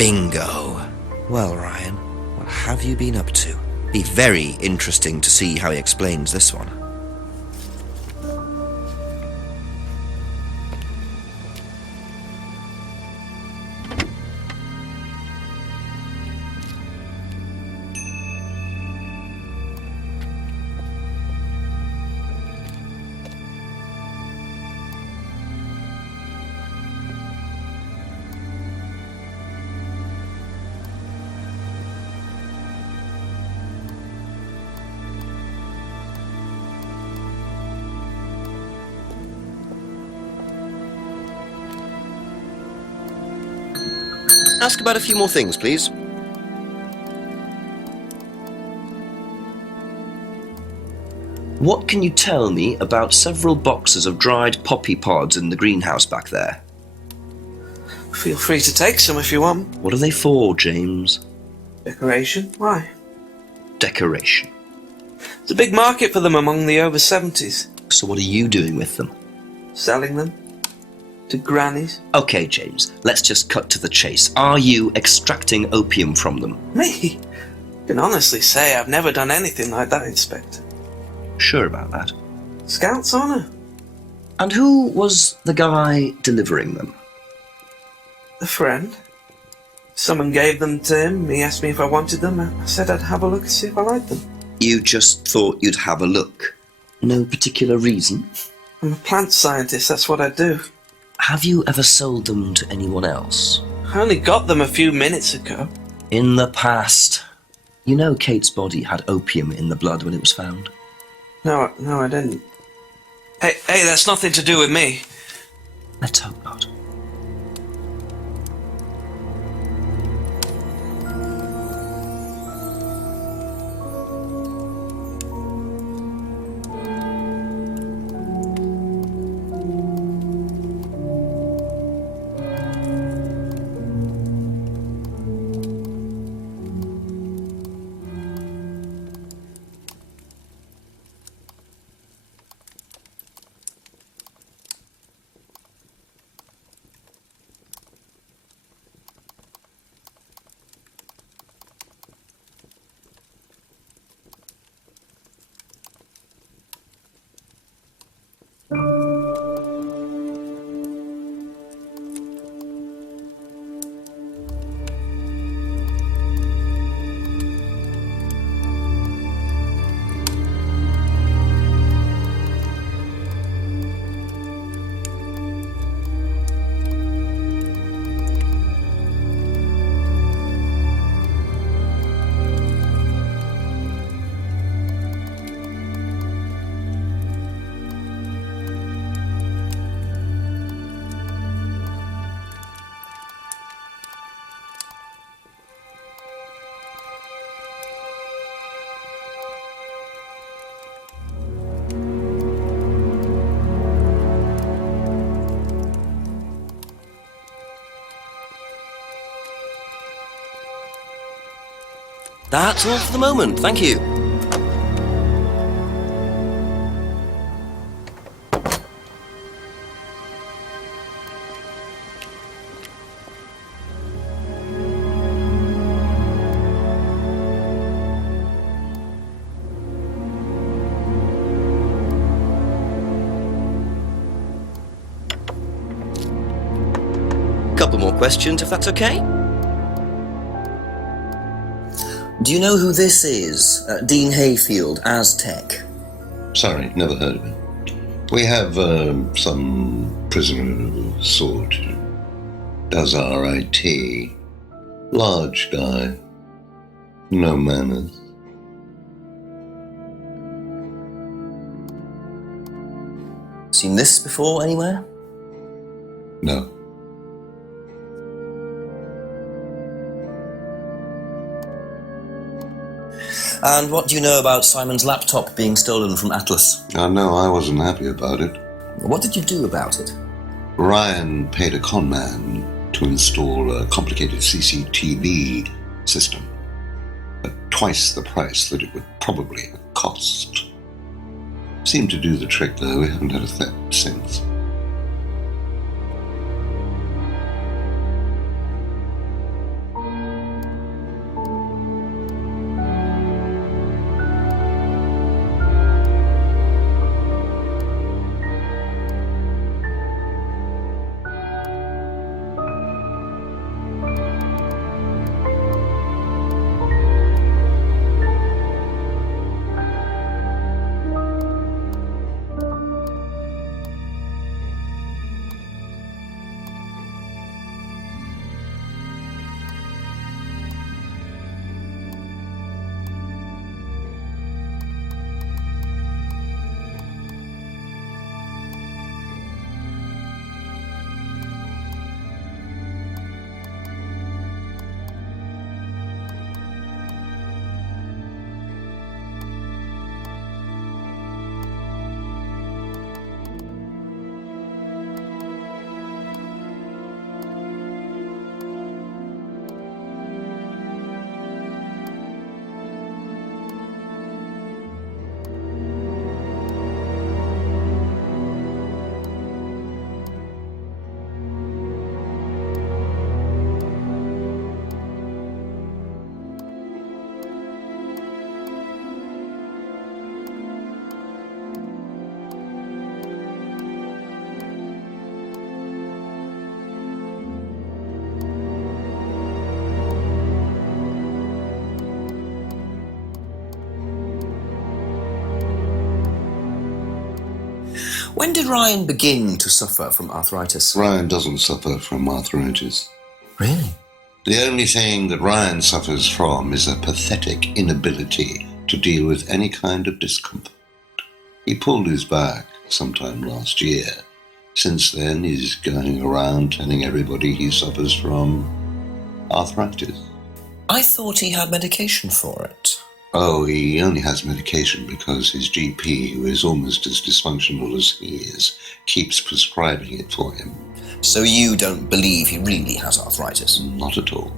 Bingo. Well, Ryan, what have you been up to? Be very interesting to see how he explains this one. Ask about a few more things, please. What can you tell me about several boxes of dried poppy pods in the greenhouse back there? Feel free to take some if you want. What are they for, James? Decoration? Why? Decoration. There's a big market for them among the over 70s. So what are you doing with them? Selling them to grannies. Okay, James, let's just cut to the chase. Are you extracting opium from them? Me? I can honestly say I've never done anything like that, Inspector. Sure about that? Scout's honour. And who was the guy delivering them? A friend. Someone gave them to him. He asked me if I wanted them. I said I'd have a look and see if I liked them. You just thought you'd have a look? No particular reason? I'm a plant scientist, that's what I do. Have you ever sold them to anyone else? I only got them a few minutes ago. In the past. You know Kate's body had opium in the blood when it was found? No, I didn't. Hey, that's nothing to do with me. Let's hope not. That's all for the moment, thank you. Couple more questions, if that's okay? Do you know who this is? Dean Hayfield, Aztec. Sorry, never heard of him. We have some prisoner of a sort who does our IT. Large guy. No manners. Seen this before anywhere? No. And what do you know about Simon's laptop being stolen from Atlas? No, I wasn't happy about it. What did you do about it? Ryan paid a con man to install a complicated CCTV system at twice the price that it would probably have cost. Seemed to do the trick, though. We haven't had a theft since. When did Ryan begin to suffer from arthritis? Ryan doesn't suffer from arthritis. Really? The only thing that Ryan suffers from is a pathetic inability to deal with any kind of discomfort. He pulled his back sometime last year. Since then, he's going around telling everybody he suffers from arthritis. I thought he had medication for it. Oh, he only has medication because his GP, who is almost as dysfunctional as he is, keeps prescribing it for him. So you don't believe he really has arthritis? Not at all.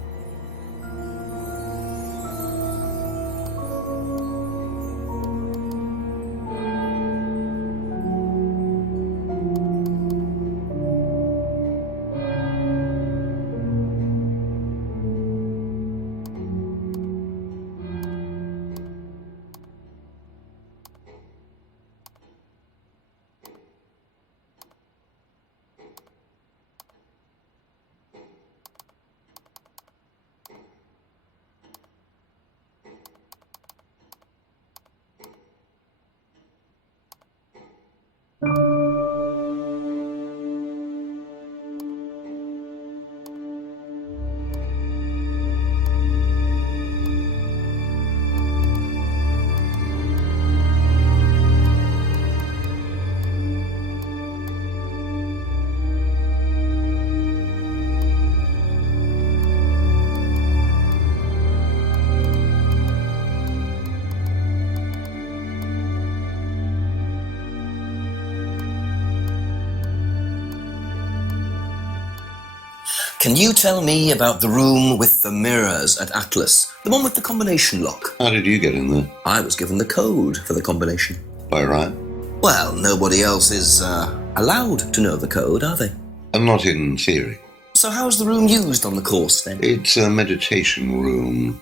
Can you tell me about the room with the mirrors at Atlas? The one with the combination lock? How did you get in there? I was given the code for the combination. By Ryan? Well, nobody else is allowed to know the code, are they? And not in theory. So how's the room used on the course, then? It's a meditation room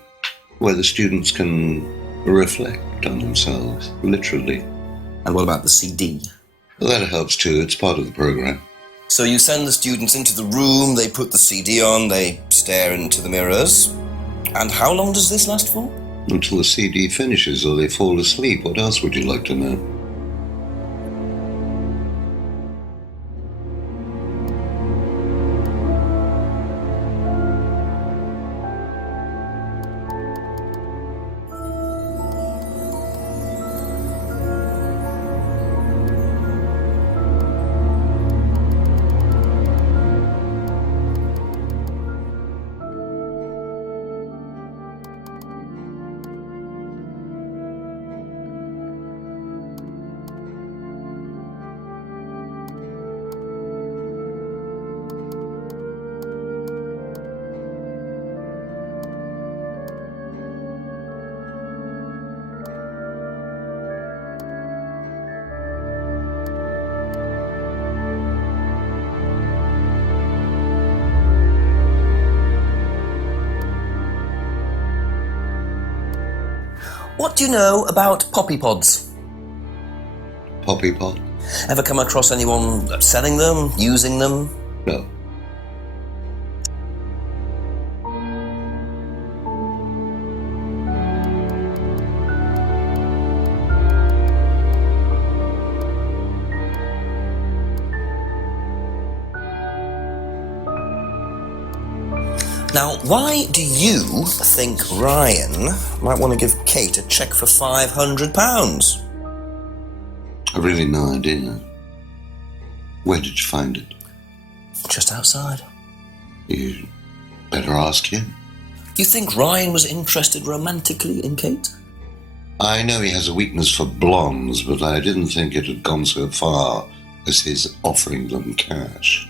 where the students can reflect on themselves, literally. And what about the CD? Well, that helps too. It's part of the program. So you send the students into the room, they put the CD on, they stare into the mirrors. And how long does this last for? Until the CD finishes or they fall asleep. What else would you like to know? What do you know about poppy pods? Poppy pod? Ever come across anyone selling them, using them? No. Now, why do you think Ryan might want to give Kate a cheque for £500? I've really no idea. Where did you find it? Just outside. You better ask him. You think Ryan was interested romantically in Kate? I know he has a weakness for blondes, but I didn't think it had gone so far as his offering them cash.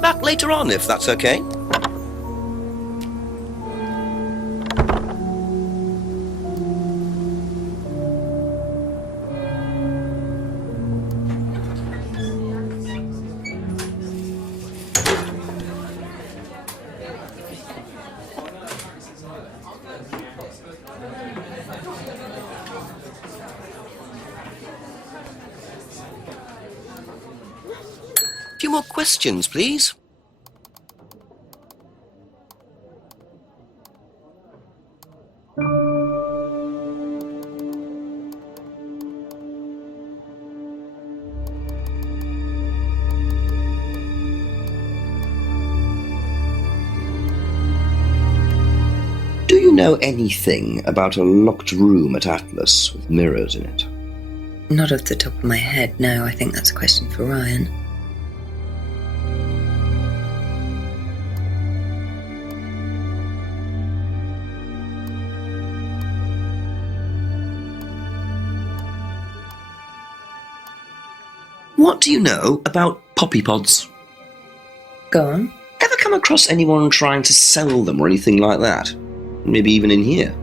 be back later on, if that's okay. A few more questions, please. Do you know anything about a locked room at Atlas with mirrors in it? Not off the top of my head, no. I think that's a question for Ryan. What do you know about poppy pods? Go on. Ever come across anyone trying to sell them or anything like that? Maybe even in here?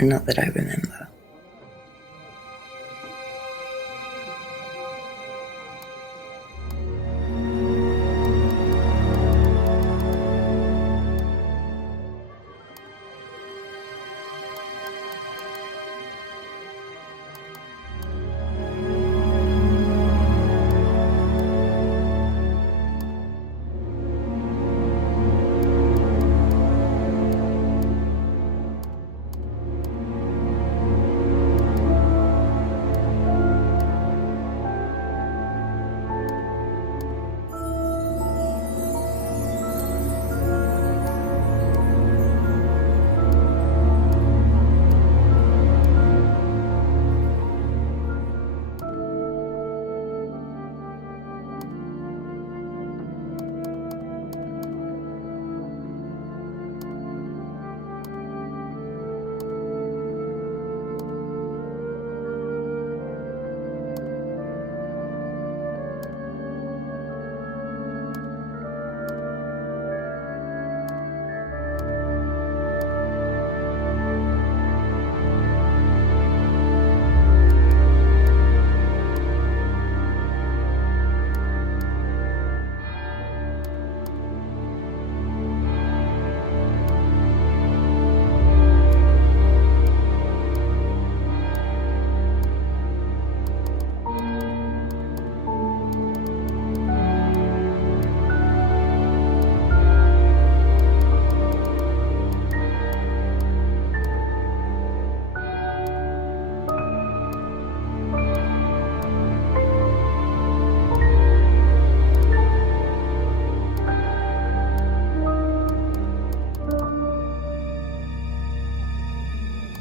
Not that I remember.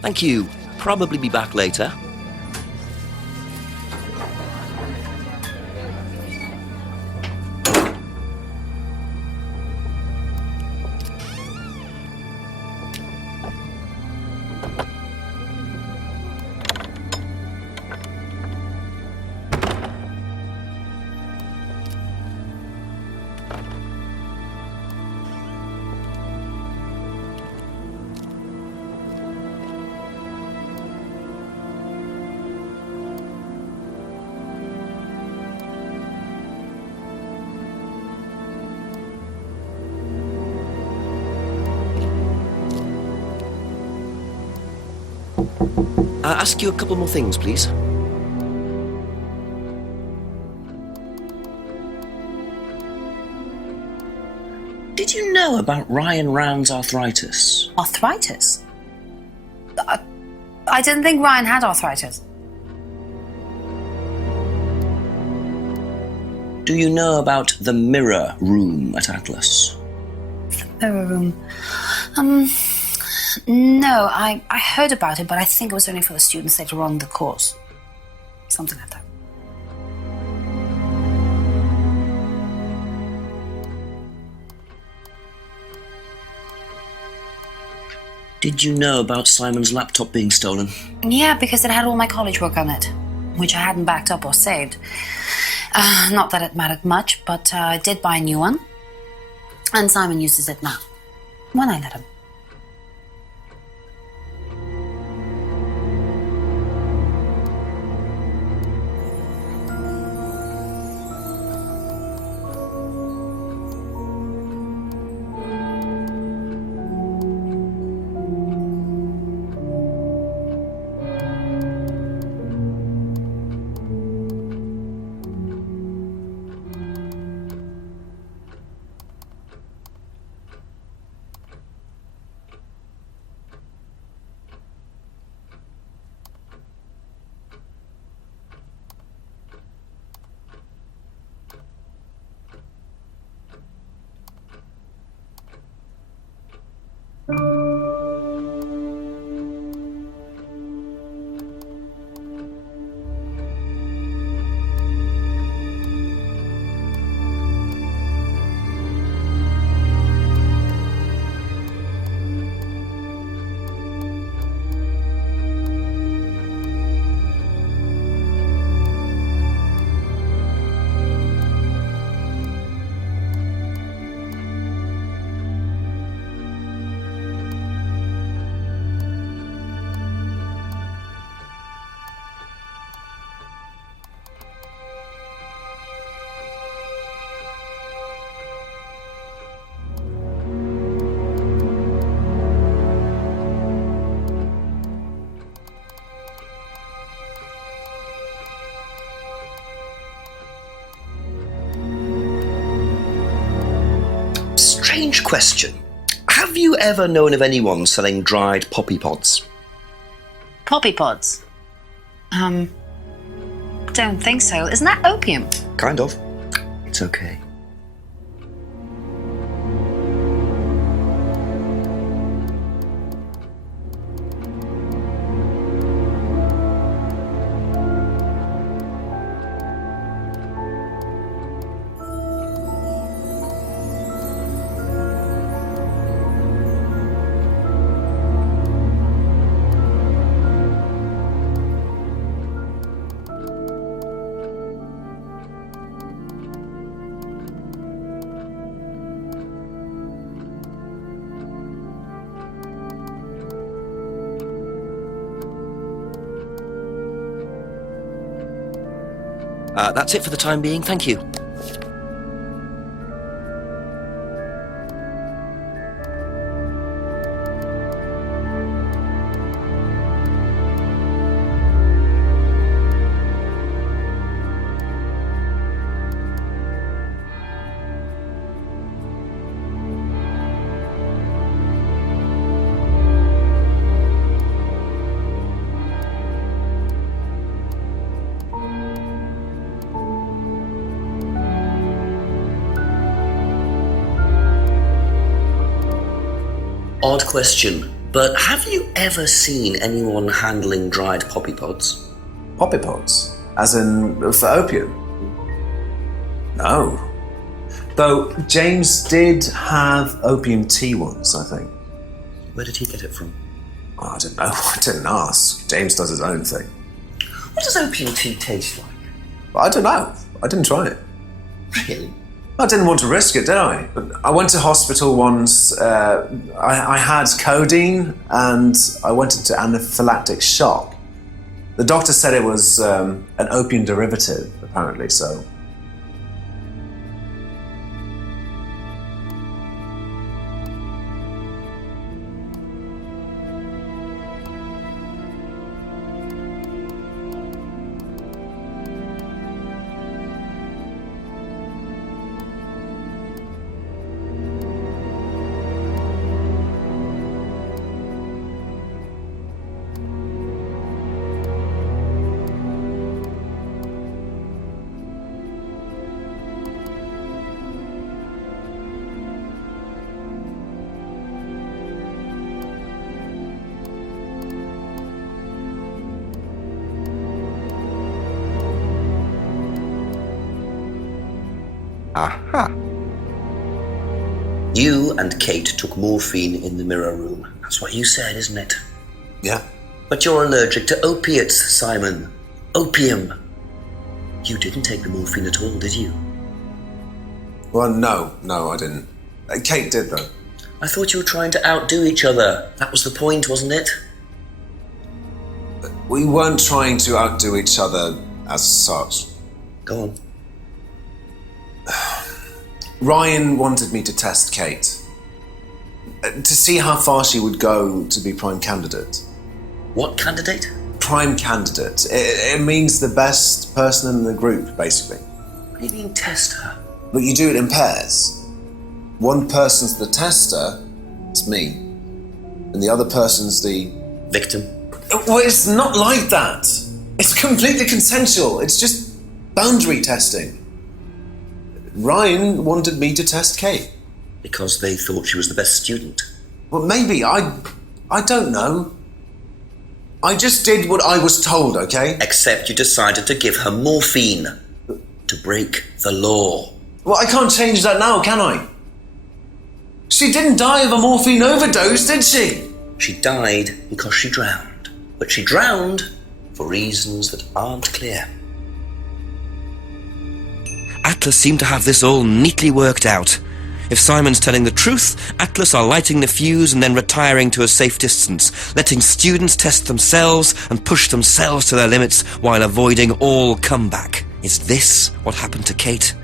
Thank you. Probably be back later. I'll ask you a couple more things, please. Did you know about Ryan Round's arthritis? Arthritis? I didn't think Ryan had arthritis. Do you know about the mirror room at Atlas? Mirror room. No, I heard about it, but I think it was only for the students later on in the course. Something like that. Did you know about Simon's laptop being stolen? Yeah, because it had all my college work on it. which I hadn't backed up or saved. Not that it mattered much, but I did buy a new one. And Simon uses it now, when I let him. Strange question. Have you ever known of anyone selling dried poppy pods? Poppy pods? Don't think so. Isn't that opium? Kind of. It's okay. That's it for the time being, thank you. Odd question, but have you ever seen anyone handling dried poppy pods? Poppy pods? As in, for opium? No. Though James did have opium tea once, I think. Where did he get it from? Oh, I don't know. I didn't ask. James does his own thing. What does opium tea taste like? I don't know. I didn't try it. Really? I didn't want to risk it, did I? But I went to hospital once. I had codeine and I went into anaphylactic shock. The doctor said it was an opium derivative, apparently, so. Aha. You and Kate took morphine in the mirror room. That's what you said, isn't it? Yeah. But you're allergic to opiates, Simon. Opium. You didn't take the morphine at all, did you? Well, no, I didn't. Kate did, though. I thought you were trying to outdo each other. That was the point, wasn't it? We weren't trying to outdo each other as such. Go on. Ryan wanted me to test Kate. To see how far she would go to be prime candidate. What candidate? Prime candidate. It means the best person in the group, basically. What do you mean, test her? But you do it in pairs. One person's the tester, it's me, and the other person's the... Victim? Well, it's not like that. It's completely consensual. It's just boundary testing. Ryan wanted me to test Kate. Because they thought she was the best student. Well, maybe. I don't know. I just did what I was told, okay? Except you decided to give her morphine. To break the law. Well, I can't change that now, can I? She didn't die of a morphine overdose, did she? She died because she drowned. But she drowned for reasons that aren't clear. Atlas seemed to have this all neatly worked out. If Simon's telling the truth, Atlas are lighting the fuse and then retiring to a safe distance, letting students test themselves and push themselves to their limits while avoiding all comeback. Is this what happened to Kate?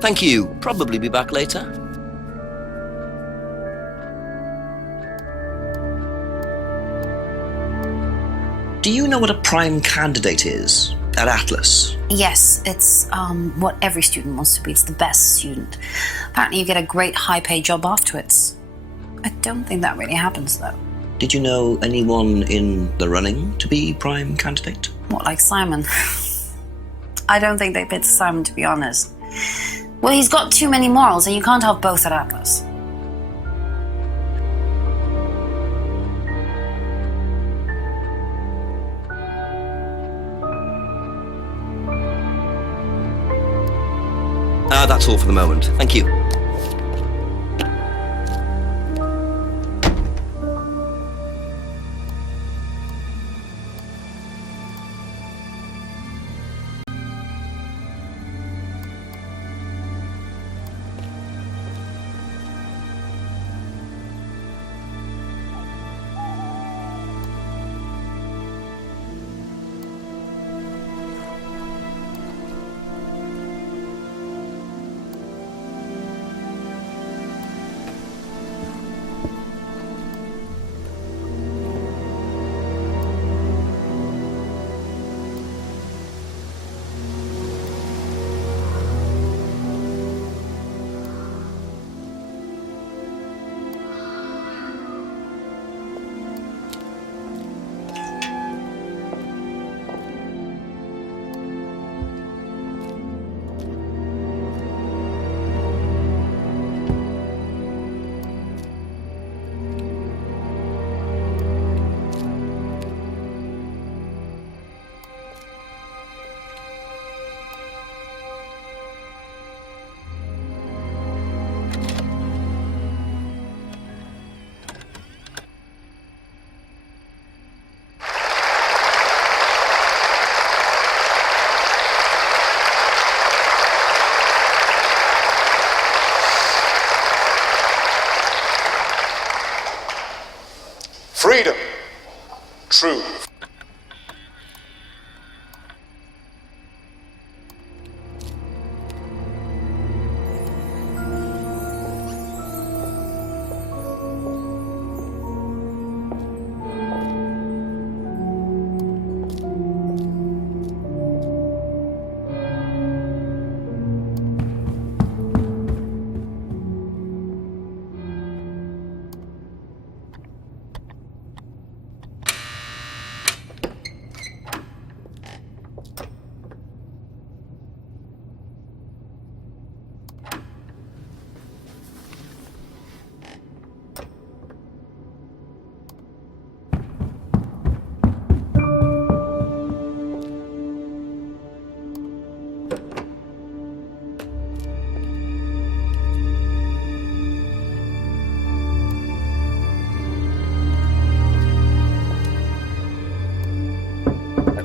Thank you. Probably be back later. Do you know what a prime candidate is at Atlas? Yes, it's what every student wants to be. It's the best student. Apparently you get a great high-paid job afterwards. I don't think that really happens, though. Did you know anyone in the running to be prime candidate? What, like Simon? I don't think they picked Simon, to be honest. Well, he's got too many morals, and you can't have both at Atlas. That's all for the moment. Thank you.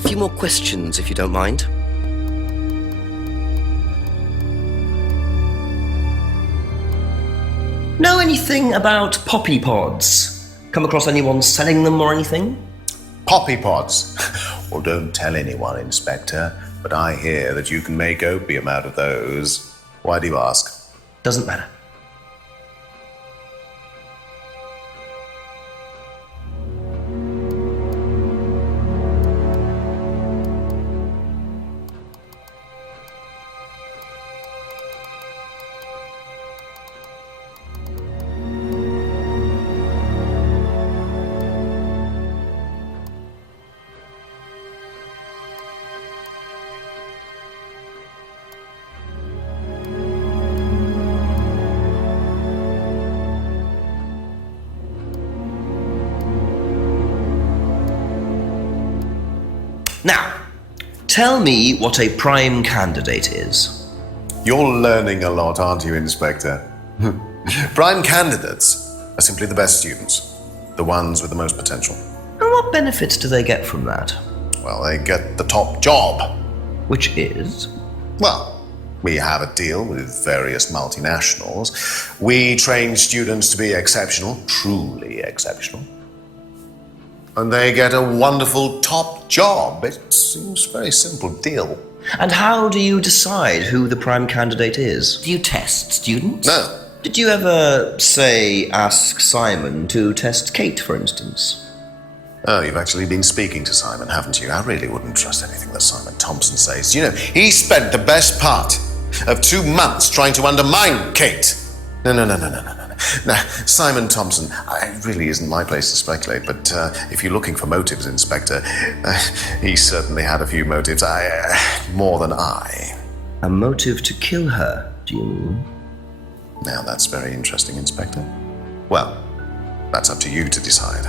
few more questions, if you don't mind. Know anything about poppy pods? Come across anyone selling them or anything? Poppy pods? Well, don't tell anyone, Inspector, but I hear that you can make opium out of those. Why do you ask? Doesn't matter. Now, tell me what a prime candidate is. You're learning a lot, aren't you, Inspector? Prime candidates are simply the best students, the ones with the most potential. And what benefits do they get from that? Well, they get the top job. Which is? Well, we have a deal with various multinationals. We train students to be exceptional, truly exceptional. And they get a wonderful top job. It seems a very simple deal. And how do you decide who the prime candidate is? Do you test students? No. Did you ever, say, ask Simon to test Kate, for instance? Oh, you've actually been speaking to Simon, haven't you? I really wouldn't trust anything that Simon Thompson says. You know, he spent the best part of 2 months trying to undermine Kate. No. Now, Simon Thompson, it really isn't my place to speculate, but if you're looking for motives, Inspector, he certainly had a few motives, more than I. A motive to kill her, do you mean? Now, that's very interesting, Inspector. Well, that's up to you to decide.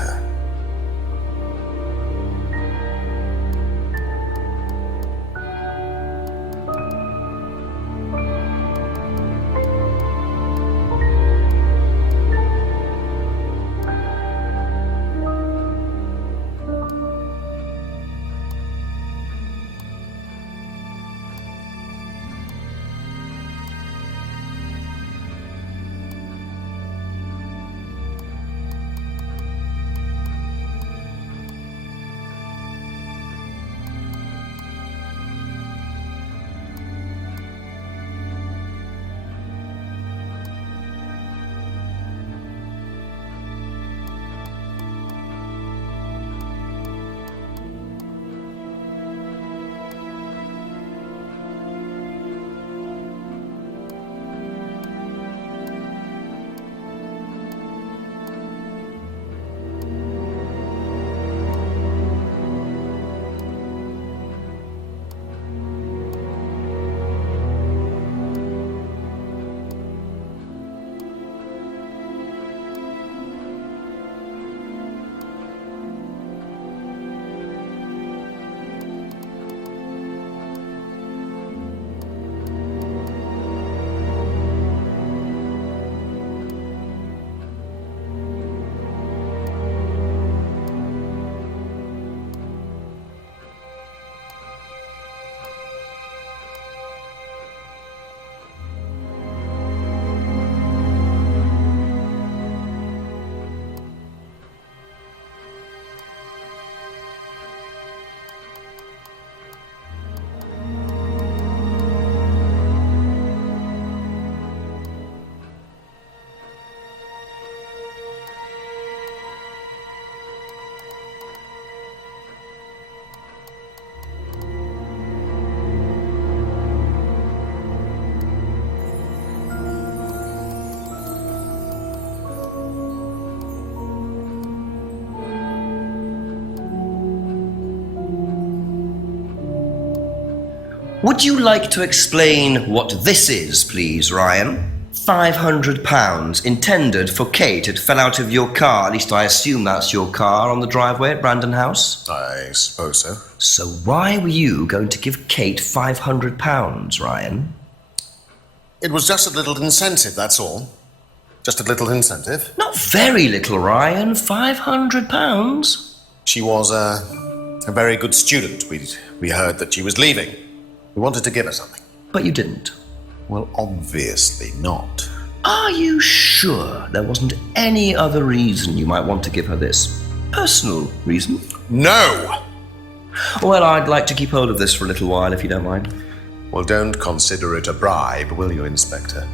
Would you like to explain what this is, please, Ryan? £500 intended for Kate. It fell out of your car. At least I assume that's your car on the driveway at Brandon House. I suppose so. So why were you going to give Kate £500, Ryan? It was just a little incentive, that's all. Just a little incentive. Not very little, Ryan. £500. She was A very good student. We heard that she was leaving. We wanted to give her something. But you didn't. Well, obviously not. Are you sure there wasn't any other reason you might want to give her this? Personal reason? No! Well, I'd like to keep hold of this for a little while, if you don't mind. Well, don't consider it a bribe, will you, Inspector?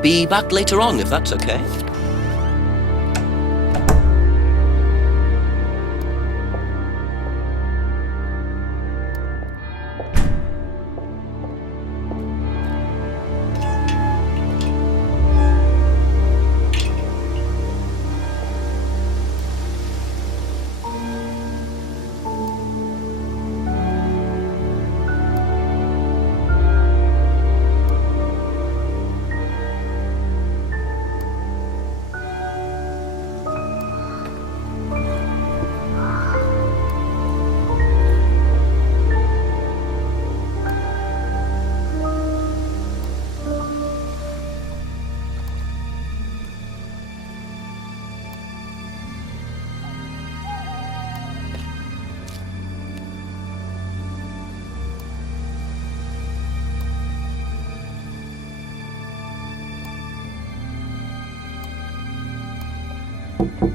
Be back later on, if that's okay.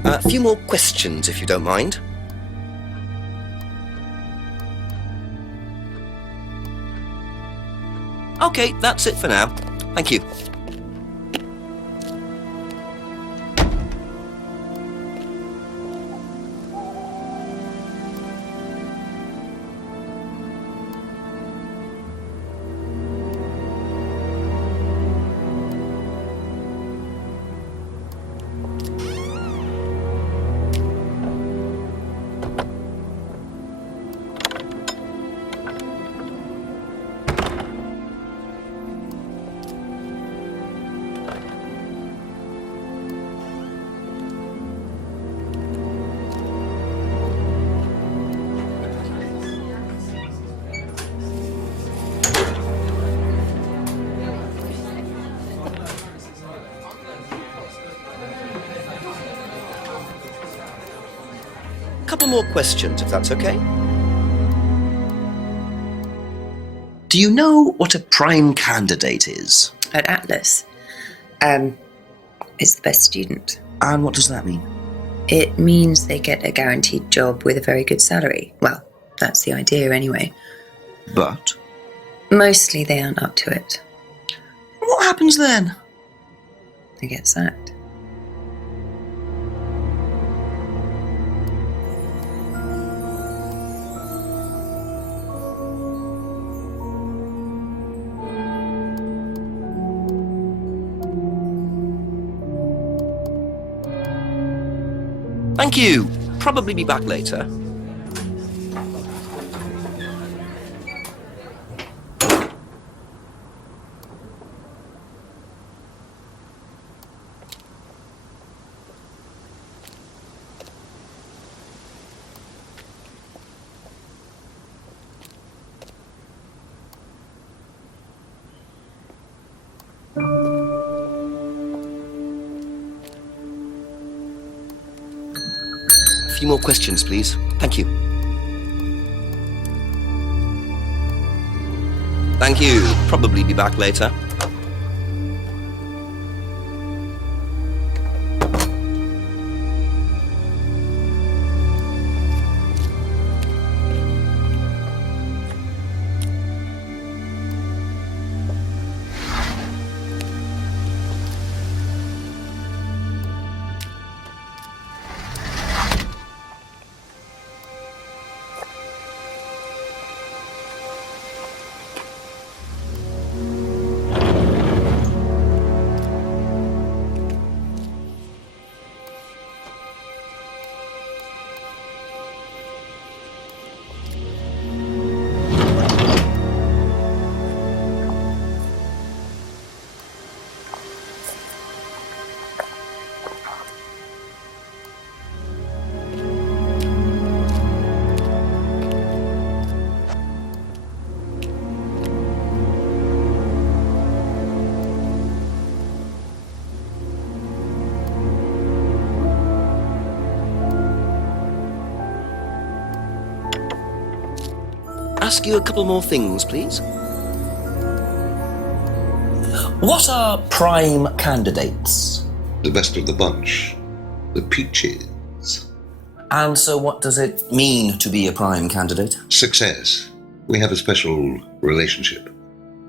A few more questions, if you don't mind. Okay, that's it for now. Thank you. Couple more questions, if that's okay. Do you know what a prime candidate is? At Atlas, it's the best student. And what does that mean? It means they get a guaranteed job with a very good salary. Well, that's the idea anyway. But? Mostly they aren't up to it. What happens then? They get sacked. Thank you. Probably be back later. A few more questions, please. Thank you. Thank you. Probably be back later. Ask you a couple more things, please. What are prime candidates? The best of the bunch. The peaches. And so what does it mean to be a prime candidate? Success. We have a special relationship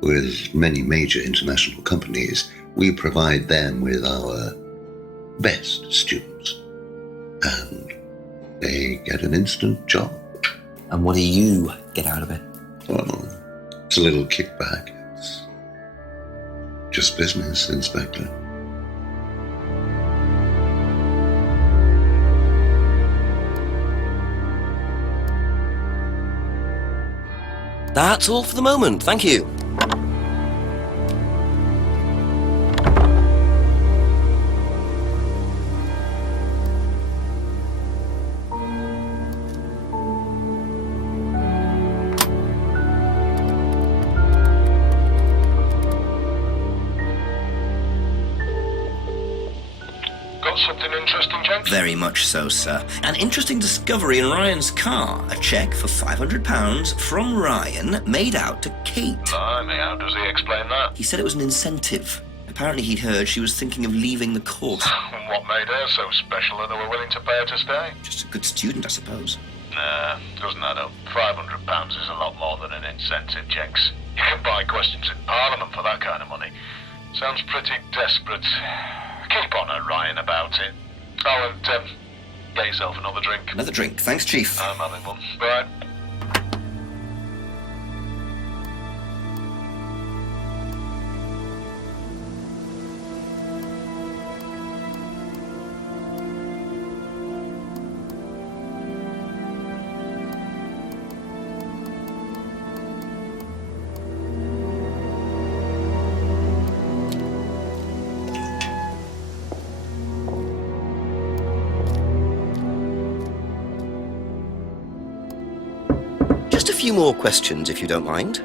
with many major international companies. We provide them with our best students. And they get an instant job. And what do you get out of it? Well, it's a little kickback. It's just business, Inspector. That's all for the moment. Thank you. Something interesting, Jenks? Very much so, sir. An interesting discovery in Ryan's car. A cheque for £500 from Ryan made out to Kate. Blimey, how does he explain that? He said it was an incentive. Apparently he'd heard she was thinking of leaving the course. What made her so special that they were willing to pay her to stay? Just a good student, I suppose. Nah, doesn't add up. £500 is a lot more than an incentive, Jenks. You can buy questions in Parliament for that kind of money. Sounds pretty desperate. Keep on her, Ryan, about it. Oh, and get yourself another drink. Another drink. Thanks, Chief. I'm having one. Right. Just a few more questions, if you don't mind.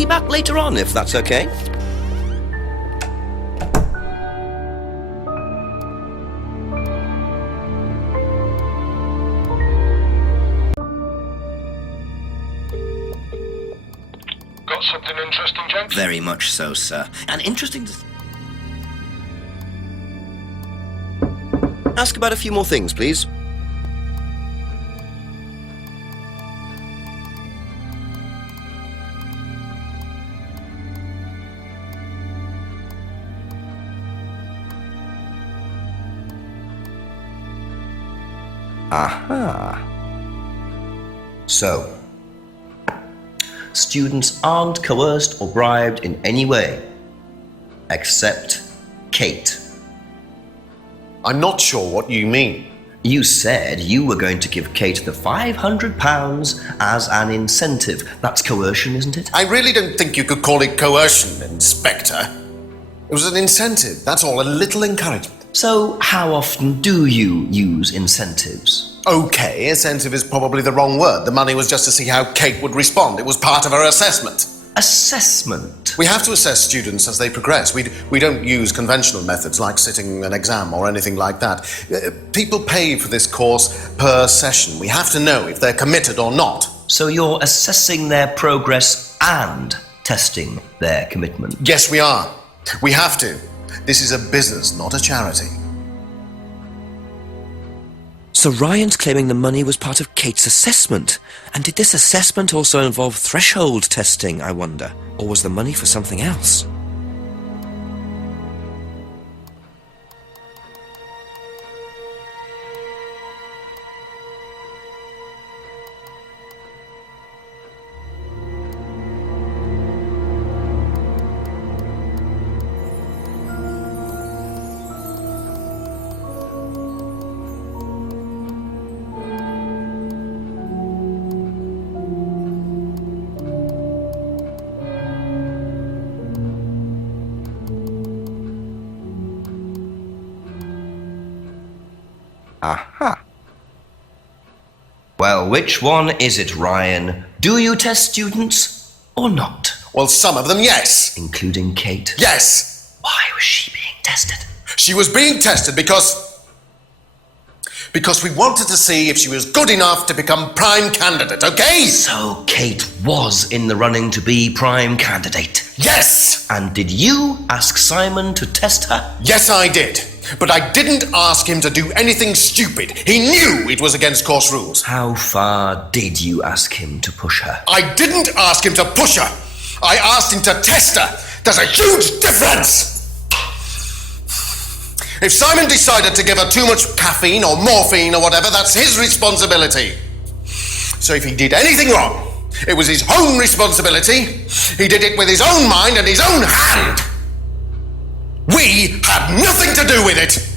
be back later on, if that's okay. Got something interesting, Jenks? Very much so, sir. And interesting to... Ask about a few more things, please. Aha. So, students aren't coerced or bribed in any way, except Kate. I'm not sure what you mean. You said you were going to give Kate the £500 as an incentive. That's coercion, isn't it? I really don't think you could call it coercion, Inspector. It was an incentive, that's all, a little encouragement. So, how often do you use incentives? Okay, incentive is probably the wrong word. The money was just to see how Kate would respond. It was part of her assessment. Assessment? We have to assess students as they progress. We don't use conventional methods like sitting an exam or anything like that. People pay for this course per session. We have to know if they're committed or not. So you're assessing their progress and testing their commitment? Yes, we are. We have to. This is a business, not a charity. So Ryan's claiming the money was part of Kate's assessment. And did this assessment also involve threshold testing, I wonder? Or was the money for something else? Aha. Well, which one is it, Ryan? Do you test students or not? Well, some of them, yes. Including Kate? Yes. Why was she being tested? She was being tested because we wanted to see if she was good enough to become prime candidate, okay? So Kate was in the running to be prime candidate? Yes! And did you ask Simon to test her? Yes, I did. But I didn't ask him to do anything stupid. He knew it was against course rules. How far did you ask him to push her? I didn't ask him to push her. I asked him to test her. There's a huge difference. If Simon decided to give her too much caffeine or morphine or whatever, that's his responsibility. So if he did anything wrong, it was his own responsibility. He did it with his own mind and his own hand. We had nothing to do with it.